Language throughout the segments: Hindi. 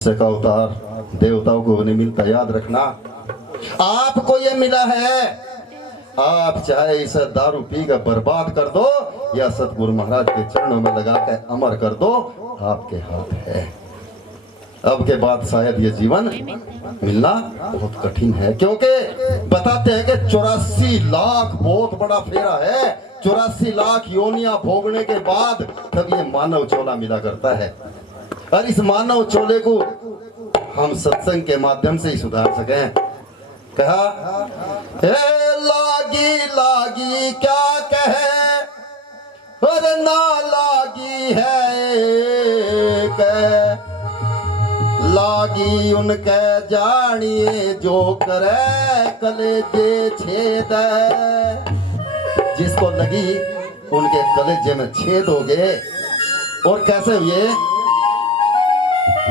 का अवतार देवताओं को नहीं मिलता, याद रखना। आपको ये मिला है, आप चाहे इसे दारू पी कर बर्बाद कर दो या सतगुरु महाराज के चरणों में लगा कर अमर कर दो, आपके हाथ है। अब के बाद शायद ये जीवन मिलना बहुत कठिन है, क्योंकि बताते हैं कि 84 लाख बहुत बड़ा फेरा है। 84 लाख योनियां भोगने के बाद तब ये मानव चोला मिला करता है, और इस मानव चोले को हम सत्संग के माध्यम से ही सुधार सकें। कहा हे लागी लागी क्या कहे, अरे ना लागी है लागी उनके जानिए जो करे कलेजे छेद। जिसको लगी उनके कलेजे में छेद हो गए। और कैसे हुए?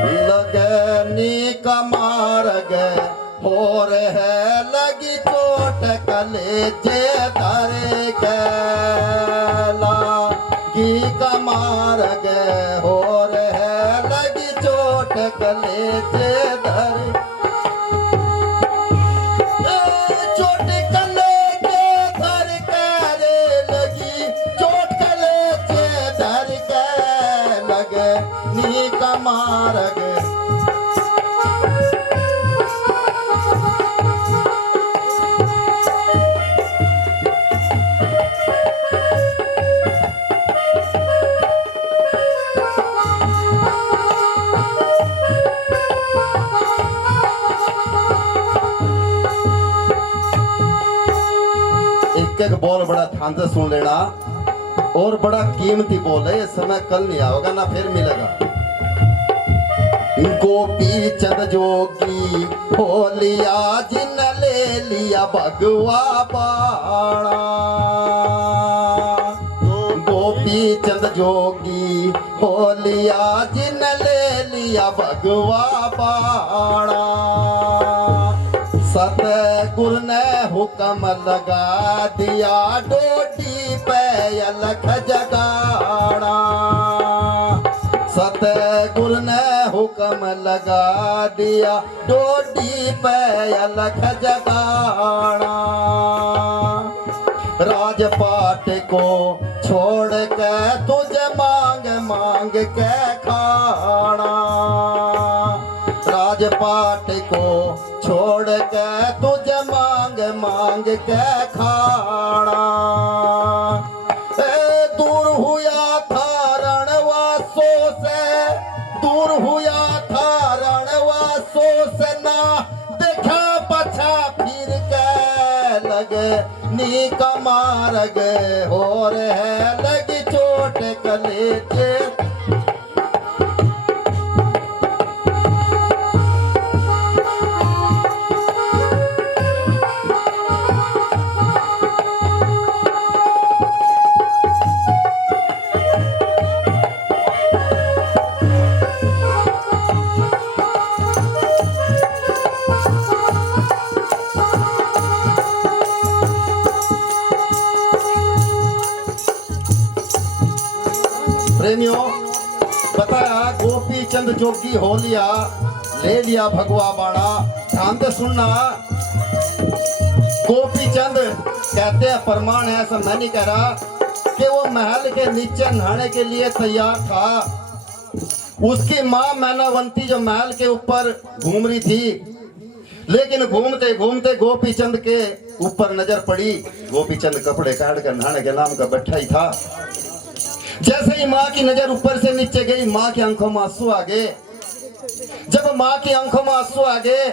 लगनी कमार गए हो रहे लगी चोट कलेजे धरे गए। लागी कमार गए हो रहे लगी चोट कलेजे धरे। चोट कलेजे धर के लगी चोट कलेजे धर के लगे नी कमार गए। एक बोल बड़ा ध्यान से सुन लेना, और बड़ा कीमती बोल है। ये समय कल नहीं आओगा ना फिर मिलेगा। गोपी चंद जोगी हो लिया जिन ले लिया भगवा बाणा। गोपी चंद जोगी हो लिया जिन ले लिया भगवा बाणा। सतगुरु ने हुक्म लगा दिया डोडी पे अलख जगाना। सतगुरु ने हुक्म लगा दिया डोडी पे अलख जगाना। राजपाट को छोड़ के तुझे मांग मांग के खाना। राजपाट को छोड़ के तुझे मांग मांग के खाना। दूर हुआ था रणवासों से, दूर हुआ था रणवासों से ना देखा पछा फिर के लगे नी कमार गए हो रहे लगी चोट कलेजे। प्रेमियों, बताया गोपी चंद जोगी हो लिया ले लिया भगवा बाणा। ध्यान से सुनना। गोपी चंद कहते हैं, प्रमाण है, ऐसा मैं नहीं कह रहा, कि वो महल के नीचे नहाने के लिए तैयार था। उसकी माँ मैनावंती जो महल के ऊपर घूम रही थी, लेकिन घूमते घूमते गोपी चंद के ऊपर नजर पड़ी। गोपी चंद कपड़े काट कर नहाने के नाम का बैठा ही था। जैसे ही माँ की नजर ऊपर से नीचे गई, माँ की आंखों में आंसू आ गए। जब माँ की आंखों में आंसू आ गए,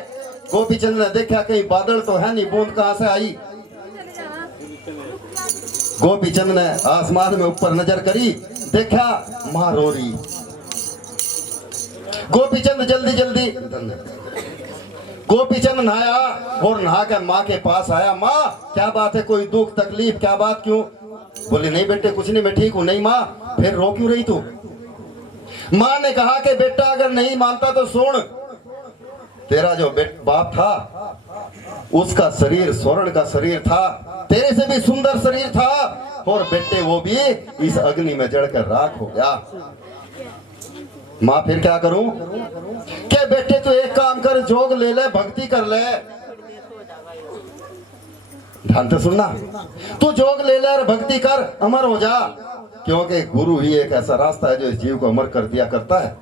गोपी चंद ने देखा कहीं बादल तो है नहीं, बूंद कहां से आई। गोपी चंद ने आसमान में ऊपर नजर करी, देखा माँ रो रही। गोपी चंद जल्दी जल्दी गोपी चंद नहाया और नहा कर माँ के पास आया। माँ क्या बात है, कोई दुख तकलीफ, क्या बात, क्यों? बोले नहीं बेटे कुछ नहीं, मैं ठीक हूं। नहीं माँ, फिर रो क्यों रही तू? माँ ने कहा कि बेटा अगर नहीं मानता तो सुन, तेरा जो बाप था उसका शरीर स्वर्ण का शरीर था, तेरे से भी सुंदर शरीर था, और बेटे वो भी इस अग्नि में जड़कर राख हो गया। माँ फिर क्या करूं? के बेटे तू एक काम कर, जोग ले ले, भक्ति कर ले। ध्यान से सुनना, तू जोग ले ले और भक्ति कर, अमर हो जा। क्योंकि गुरु ही एक ऐसा रास्ता है जो इस जीव को अमर कर दिया करता है।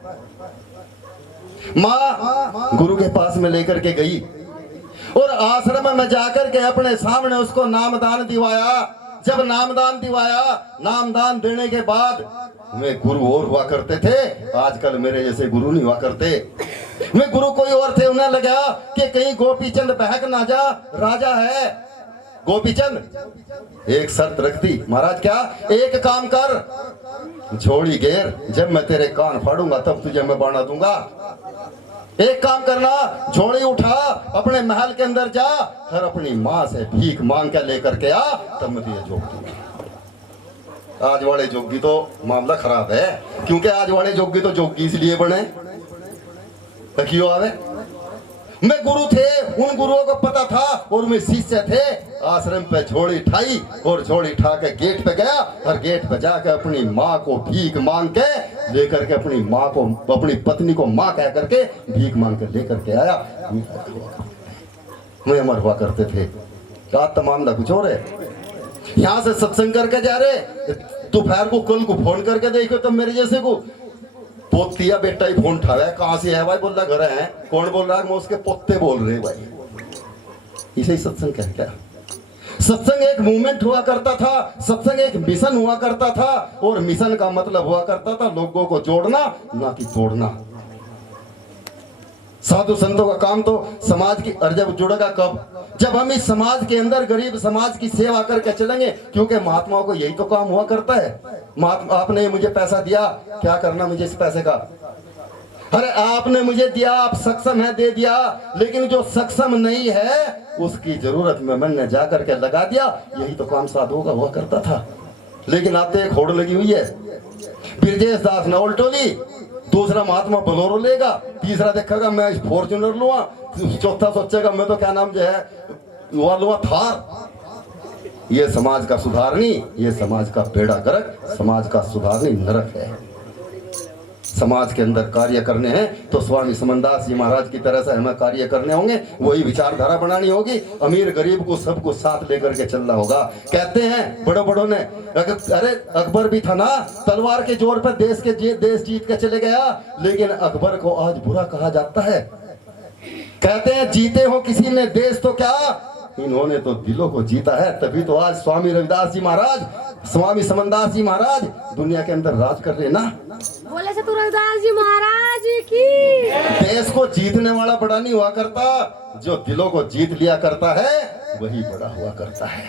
माँ गुरु के पास में लेकर के गई और आश्रम में जाकर के अपने सामने उसको नामदान दिवाया। जब नामदान दिवाया, नामदान देने के बाद वे गुरु और हुआ करते थे, आजकल मेरे जैसे गुरु नहीं हुआ करते। वे गुरु कोई और थे, उन्हें लगा कि कहीं गोपीचंद बहक ना जा, राजा है गोपीचंद। एक शर्त रखती, महाराज क्या? एक काम कर, झोली घेर, जब मैं तेरे कान फाड़ूंगा तब तुझे मैं बाणा दूंगा। एक काम करना, झोली उठा, अपने महल के अंदर जा और अपनी माँ से भीख मांग के लेकर के आ, तब मैं तुझे जोग दूंगा। आज वाले जोगी तो मामला खराब है, क्योंकि आज वाले जोगी तो जोगी इसलिए बने क्यों आवे। मैं गुरु थे, उन गुरुओं को पता था, और मैं शिष्य थे। आश्रम पे झोली ठाई और झोली ठा के गेट पे गया और गेट पे जाकर अपनी माँ को भीख मांग के लेकर के, अपनी माँ को, अपनी पत्नी को माँ कह करके भीख मांग के लेकर के आया। मैं अमर हुआ करते थे। आज तो मामला कुछ और है। यहाँ से सत्संग करके जा रहे, दोपहर को कल को फोन करके देखो तो मेरे जैसे को पोतिया बेटा ही फोन उठाया, कहाँ से है भाई? बोल रहा घर है। कौन बोल रहा है? मैं उसके पोते बोल रहे भाई। इसे ही सत्संग क्या क्या? सत्संग एक मूवमेंट हुआ करता था, सत्संग एक मिशन हुआ करता था, और मिशन का मतलब हुआ करता था लोगों को जोड़ना, ना कि तोड़ना। साधु संतों का काम तो समाज की, और जब जुड़ेगा कब? जब हम इस समाज के अंदर गरीब समाज की सेवा करके चलेंगे, क्योंकि महात्माओं को यही तो काम हुआ करता है। महात्मा, आपने मुझे पैसा दिया, क्या करना मुझे इस पैसे का? अरे आपने मुझे दिया, आप सक्षम है, दे दिया, लेकिन जो सक्षम नहीं है उसकी जरूरत में मैंने जाकर के लगा दिया। यही तो काम साधुओं का हुआ करता था। लेकिन आते एक होड़ लगी हुई है, ब्रजेश दास नवल टोली, दूसरा महात्मा बोलोरो लेगा, तीसरा देखेगा मैं फॉर्च्यूनर लूंगा, चौथा सोचेगा मैं तो क्या नाम जो है वो लूंगा थार। ये समाज का सुधार नहीं, ये समाज का बेड़ा गर्क, समाज का सुधार नहीं, नरक है। समाज के अंदर कार्य करने हैं तो स्वामी समनदास जी महाराज की तरह से हमें कार्य करने होंगे, वही विचारधारा बनानी होगी। अमीर गरीब को सबको साथ लेकर के चलना होगा। कहते हैं बड़ों बड़ों ने, अरे अकबर भी था ना, तलवार के जोर पर देश जीत के चले गया, लेकिन अकबर को आज बुरा कहा जाता है। कहते हैं जीते हो किसी ने देश तो क्या, इन्होंने तो दिलों को जीता है। तभी तो आज स्वामी रविदास जी महाराज, स्वामी समनदास जी महाराज दुनिया के अंदर राज कर रहे ना। बोले से तू रविदास जी महाराज की। देश को जीतने वाला बड़ा नहीं हुआ करता, जो दिलों को जीत लिया करता है वही बड़ा हुआ करता है।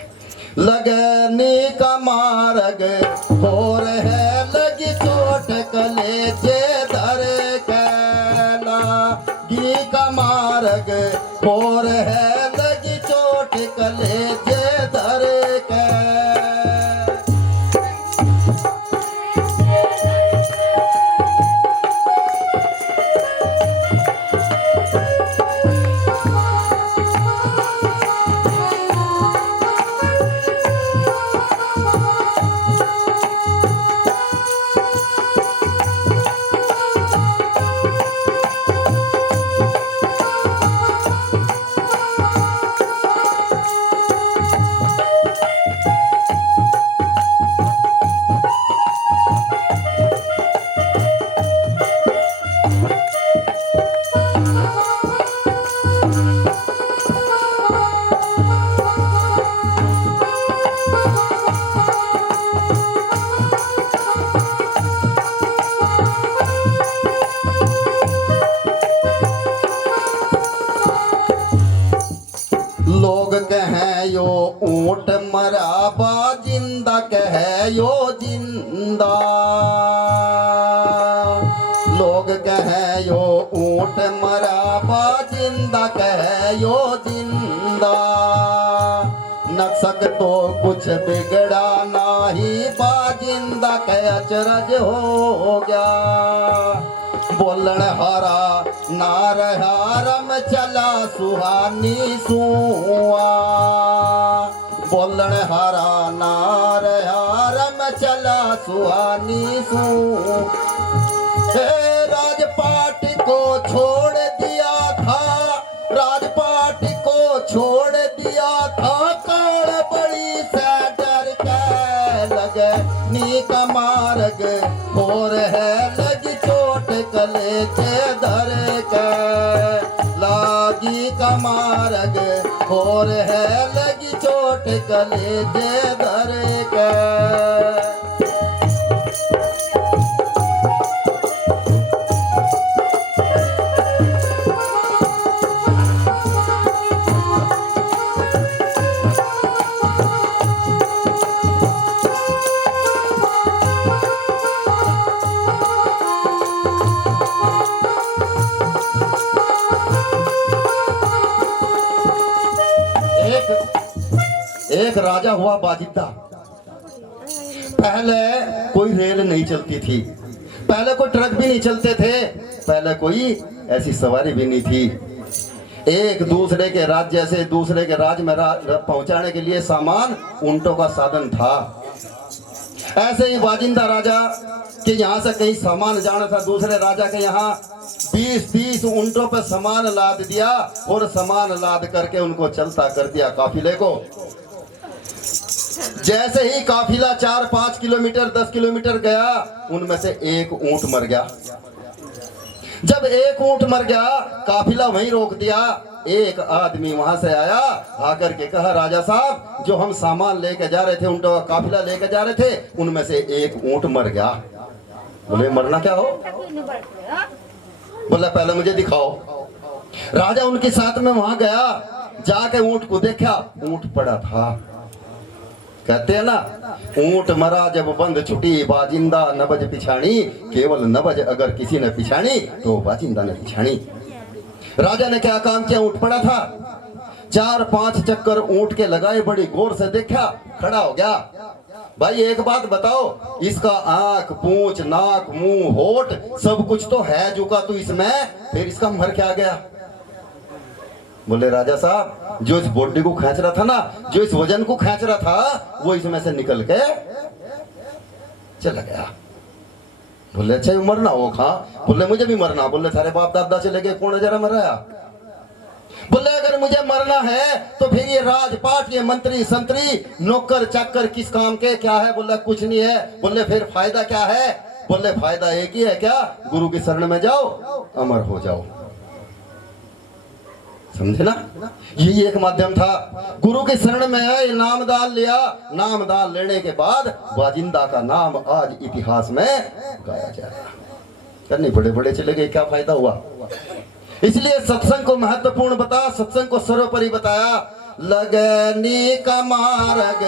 लगनी का मार्ग हो रहे, लगी चोट कलेजे धर कैला, गी का मार्ग हो रहे, लगी चोट कलेजे धर के। लोग कहे यो ऊंट मरा बा, जिंदा कहे यो जिंदा। लोग कहे यो ऊंट मरा बा, जिंदा कहे यो जिंदा। नक्सक तो कुछ बिगड़ा नाही, बा जिंदा कह अचरज हो गया। बोलन हारा नार हारम चला सुहानी सुआ, बोलन हारा नार हारम चला सुहानी सु। और है लगी चोट कलेजे धर के। एक राजा हुआ बाजिंदा। पहले कोई रेल नहीं चलती थी, पहले कोई ट्रक भी नहीं चलते थे, पहले कोई ऐसी सवारी भी नहीं थी। एक दूसरे के राज्य से दूसरे के राज्य में पहुंचाने के लिए सामान ऊंटों का साधन था। ऐसे ही बाजिंदा राजा कि यहाँ से कहीं सामान जाना था दूसरे राजा के यहाँ, 20-30 ऊंटों पर सामान लाद दिया और सामान लाद करके उनको चलता कर दिया काफिले को। जैसे ही काफिला 4-5 किलोमीटर 10 किलोमीटर गया, उनमें से एक ऊंट मर गया। जब एक ऊंट मर गया, काफिला वहीं रोक दिया। एक आदमी वहां से आया, आकर के कहा, राजा साहब जो हम सामान लेके जा रहे थे, ऊंटों का काफिला लेके जा रहे थे, उनमें से एक ऊंट मर गया। बोले मरना क्या हो? बोला पहले मुझे दिखाओ। राजा उनके साथ में वहां गया, जाके ऊंट को देखा, ऊंट पड़ा था। कहते हैं ना, ऊंट मरा जब बंद छुटी, बाजिंदा नबज पिछाणी, केवल नबज अगर किसी ने पिछाणी तो बाजिंदा ने पिछाणी। राजा ने क्या काम किया? ऊंट पड़ा था, 4-5 चक्कर ऊंट के लगाए, बड़ी गौर से देखा, खड़ा हो गया। भाई एक बात बताओ, इसका आंख, पूंछ, नाक, मुंह, होठ सब कुछ तो है जुका तो इसमें, फिर इसका मर क्या गया? बोले राजा साहब जो इस बॉडी को खींच रहा था ना, जो इस वजन को खींच रहा था, वो इसमें से निकल के चला गया। बोले अच्छा मरना हो खा? बोले मुझे भी मरना। बोले थारे बाप दादा चले गए, कौन जरा मराया? बोले अगर मुझे मरना है तो फिर ये राजपाट, ये मंत्री संतरी, नौकर चाकर किस काम के, क्या है? बोले कुछ नहीं है। बोले फिर फायदा क्या है? बोले फायदा एक ही है, क्या? गुरु की शरण में जाओ, अमर हो जाओ। समझे ना? यही एक माध्यम था। गुरु के शरण में आए, नामदान लिया, नामदान लेने के बाद बाजिंदा का नाम आज इतिहास में गाया जा रहा है। करनी बड़े बड़े चले गए, क्या फायदा हुआ? इसलिए सत्संग को महत्वपूर्ण बता, सत्संग को सर्वोपरि बताया। लगनी का मार्ग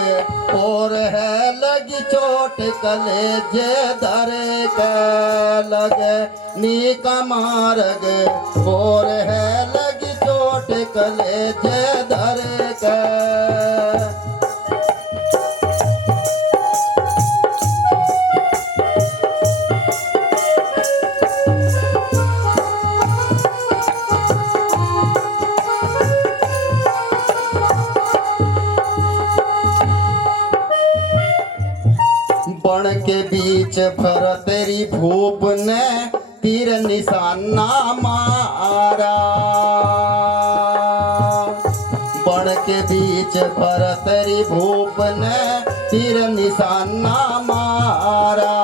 और है लगी चोट कलेजे धर के। लगनी का मार्ग और है लगी चोट कलेजे धर के। बण के बीच भर तेरी भूप ने तीर निशाना मारा। बण के बीच भर तेरी भूप ने तीर निशाना मारा।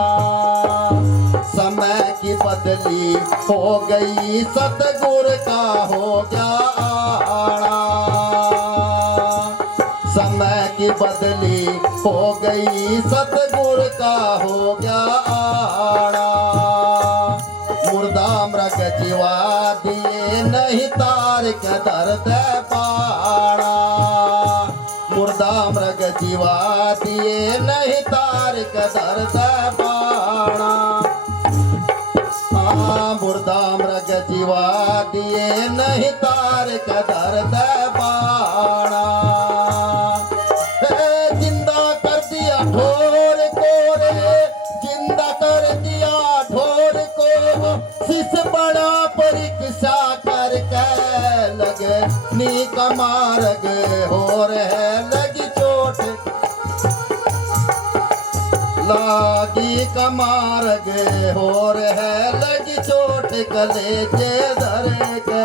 समय की बदली हो गई, सतगुर का हो गया आड़ा। समय की बदली हो गई, सतगुर का हो गया आड़ा। मुर्दा मृग जीवा दिए नहीं तार के दर्द पाड़ा। मुर्दा मृग जीवा दिए नहीं तार के दर्द पाड़ा। मुर्दा मृग जीवा दिए नहीं तार के दर्द पाड़ा। शिष बड़ा परीक्षा करके लगनी का मार्ग हो रहे लगी चोट। लागी का मार्ग हो रहे लगी चोट कलेजे धर के।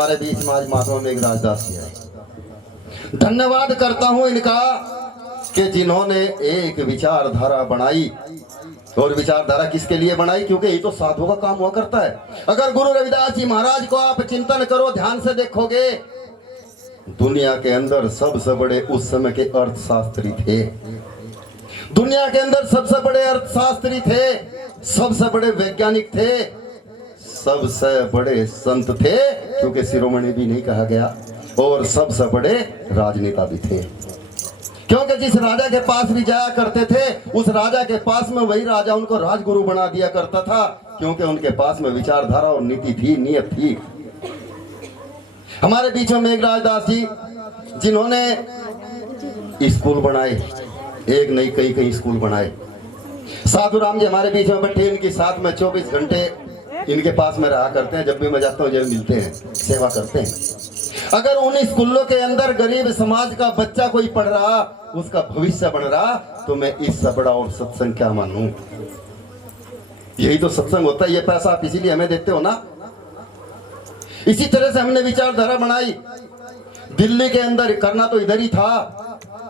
हमारे बीच में आज महात्मा मेघराज दास जी आए। धन्यवाद करता हूं इनका कि जिन्होंने एक विचारधारा बनाई। और विचारधारा किसके लिए बनाई? क्योंकि ये तो साधुओं का काम हुआ करता है। अगर गुरु रविदास जी महाराज को आप चिंतन करो, ध्यान से देखोगे, दुनिया के अंदर सबसे बड़े उस समय के अर्थशास्त्री थे। दुनिया के अंदर सबसे बड़े अर्थशास्त्री थे, सबसे बड़े वैज्ञानिक थे, सबसे बड़े संत थे, क्योंकि शिरोमणि भी नहीं कहा गया, और सबसे बड़े राजनेता भी थे। क्योंकि जिस राजा के पास भी जाया करते थे, उस राजा के पास में वही राजा उनको राजगुरु बना दिया करता था, क्योंकि उनके पास में विचारधारा और नीति थी, नियत थी। हमारे बीच में मेघराज दास जी, जिन्होंने स्कूल बनाए, एक नहीं कई कई स्कूल बनाए। साधु राम जी हमारे बीच में बैठे, इनके साथ में 24 घंटे इनके पास में रहा करते हैं। जब भी मैं जाता हूँ, जब मिलते हैं, सेवा करते हैं। अगर उन स्कूलों के अंदर गरीब समाज का बच्चा कोई पढ़ रहा, उसका भविष्य बन रहा, तो मैं इससे बड़ा और सत्संग क्या मानूं? यही तो सत्संग होता है। ये पैसा आप इसीलिए हमें देते हो ना। इसी तरह से हमने विचारधारा बनाई। दिल्ली के अंदर करना तो इधर ही था,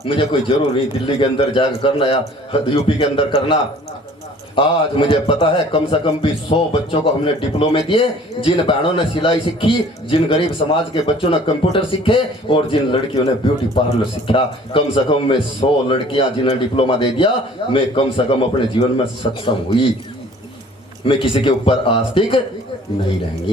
मुझे कोई जरूर नहीं दिल्ली के अंदर जाकर करना या यूपी के अंदर करना। आज मुझे पता है कम से कम भी 100 बच्चों को हमने डिप्लोमे दिए, जिन बहनों ने सिलाई सीखी, जिन गरीब समाज के बच्चों ने कंप्यूटर सीखे, और जिन लड़कियों ने ब्यूटी पार्लर सीखा। कम से कम में 100 लड़कियां जिन्हें डिप्लोमा दे दिया। मैं कम से कम अपने जीवन में सक्षम हुई। मैं किसी के ऊपर आस्तिक नहीं रहेंगी।